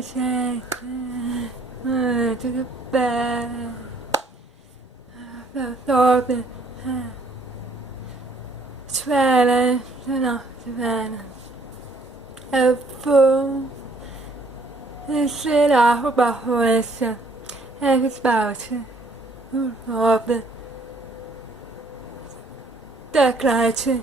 shake to the bed. The orbit. Svällen, svällen. El fool. This is our bahoresa. And it's about orbit. Deklaratio.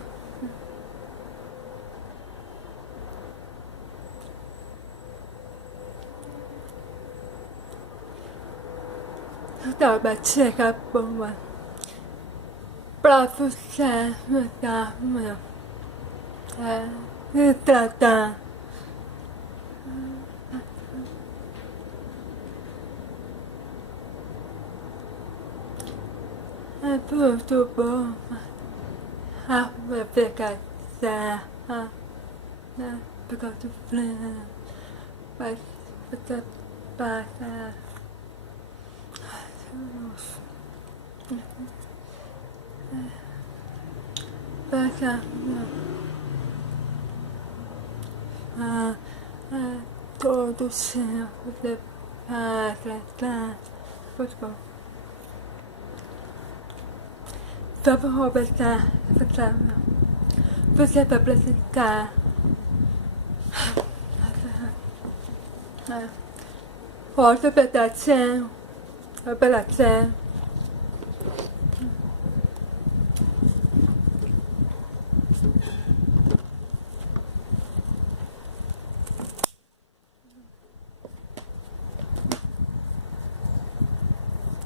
Đợi bà check up bông bà bà phút xa mà ta mà như ta ta phút tu bố về về cả xa về cả tu phê bà bà bà bà Baka todo céu de pátria futebol. Vamos Roberta, você vai apresentar outra operação,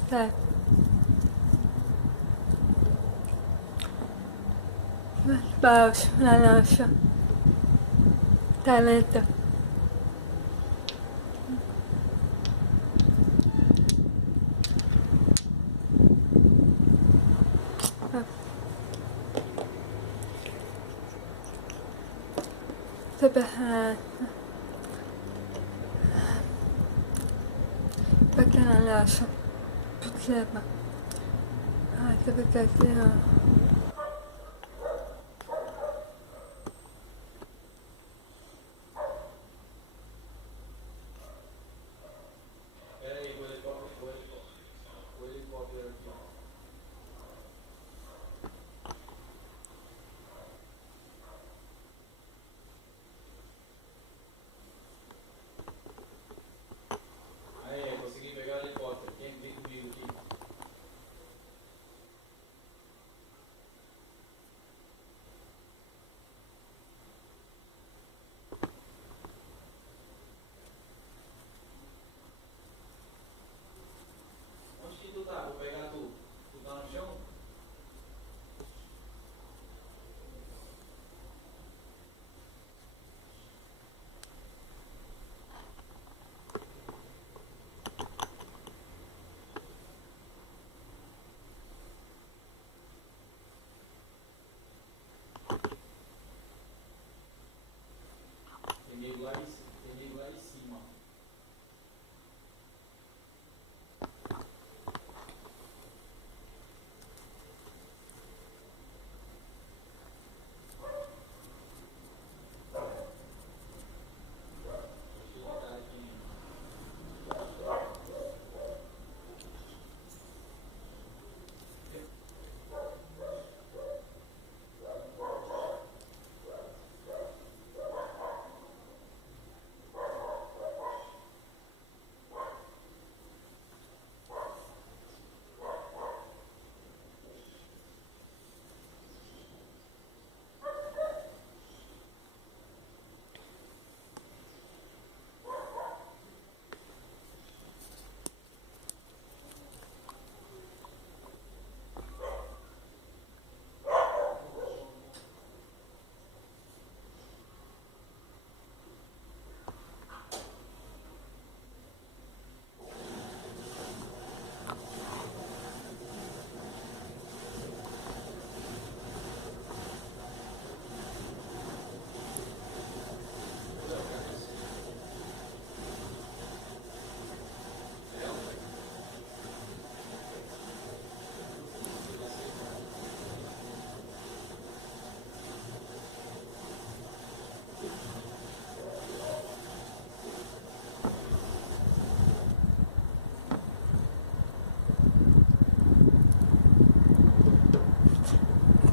tá. Baixo, relaxa. Talento. Sebahat. Bacana, relaxa. Observa. Ai, que bacana. Tem nego lá em cima.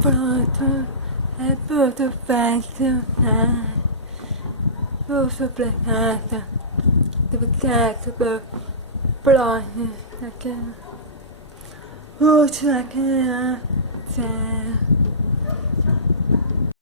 pronto è tutto funzionare. Tutto pregato, dedicato per pronto, perché ultima che c'è.